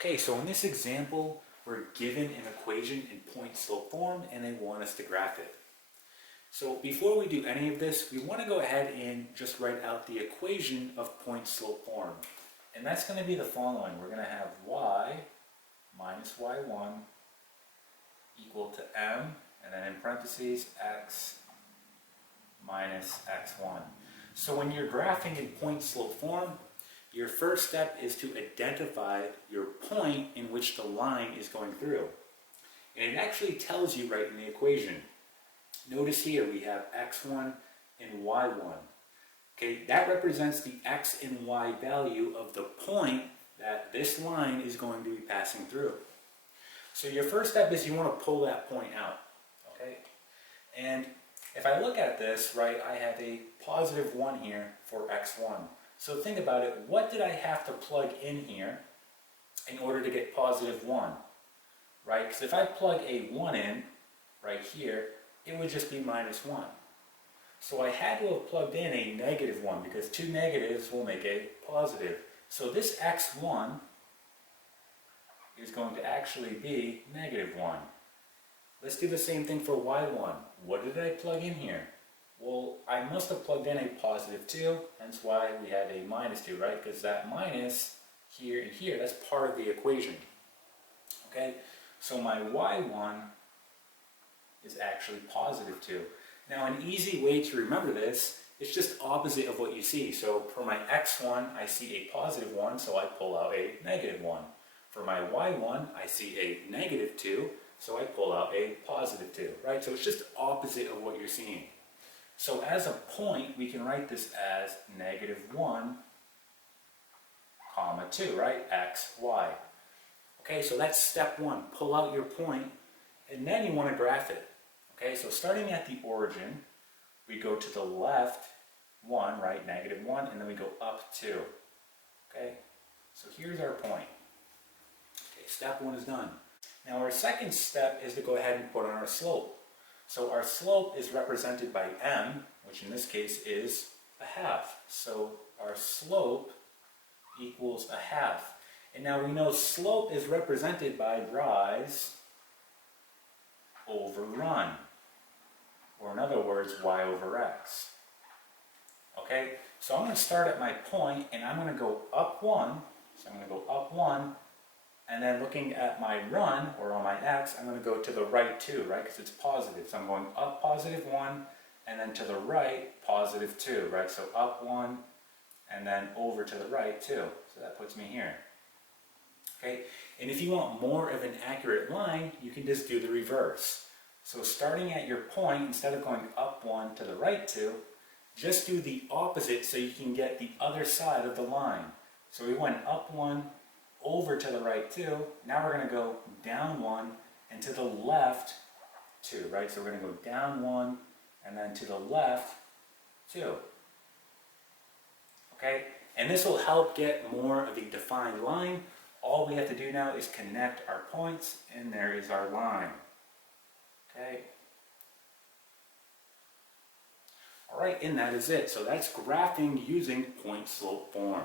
Okay, so in this example, we're given an equation in point-slope form and they want us to graph it. So before we do any of this, we want to go ahead and just write out the equation of point-slope form. And that's going to be the following. We're going to have y minus y1 equal to m, and then in parentheses, x minus x1. So when you're graphing in point-slope form, your first step is to identify your point in which the line is going through. And it actually tells you right in the equation. Notice here we have x1 and y1. Okay, that represents the x and y value of the point that this line is going to be passing through. So your first step is you want to pull that point out. Okay, and if I look at this, right, I have a positive 1 here for x1. So think about it, what did I have to plug in here in order to get positive 1? Right, because if I plug a 1 in right here, it would just be minus 1. So I had to have plugged in a negative 1 because two negatives will make a positive. So this x1 is going to actually be negative 1. Let's do the same thing for y1. What did I plug in here? Well, I must have plugged in a positive 2, hence why we have a minus 2, right? Because that minus here and here, that's part of the equation. Okay, so my y1 is actually positive 2. Now, an easy way to remember this is just opposite of what you see. So for my x1, I see a positive 1, so I pull out a negative 1. For my y1, I see a negative 2, so I pull out a positive 2, right? So it's just opposite of what you're seeing. So as a point, we can write this as negative 1, comma 2, right? X, y. Okay, so that's step 1. Pull out your point, and then you want to graph it. Okay, so starting at the origin, we go to the left 1, right? Negative 1, and then we go up 2. Okay, so here's our point. Okay, step 1 is done. Now our second step is to go ahead and put on our slope. So our slope is represented by m, which in this case is a half. So our slope equals a half. And now we know slope is represented by rise over run. Or in other words, y over x. Okay, so I'm going to start at my point and I'm going to go up 1. So I'm going to go up 1. And then looking at my run, or on my x, I'm going to go to the right 2, right? Because it's positive. So I'm going up positive 1, and then to the right, positive 2, right? So up 1, and then over to the right 2. So that puts me here. Okay? And if you want more of an accurate line, you can just do the reverse. So starting at your point, instead of going up 1 to the right 2, just do the opposite so you can get the other side of the line. So we went up 1, over to the right 2. Now we're going to go down 1 and to the left 2, right? So we're going to go down 1 and then to the left 2. Okay? And this will help get more of a defined line. All we have to do now is connect our points, and there is our line. Okay? Alright, and that is it. So that's graphing using point-slope form.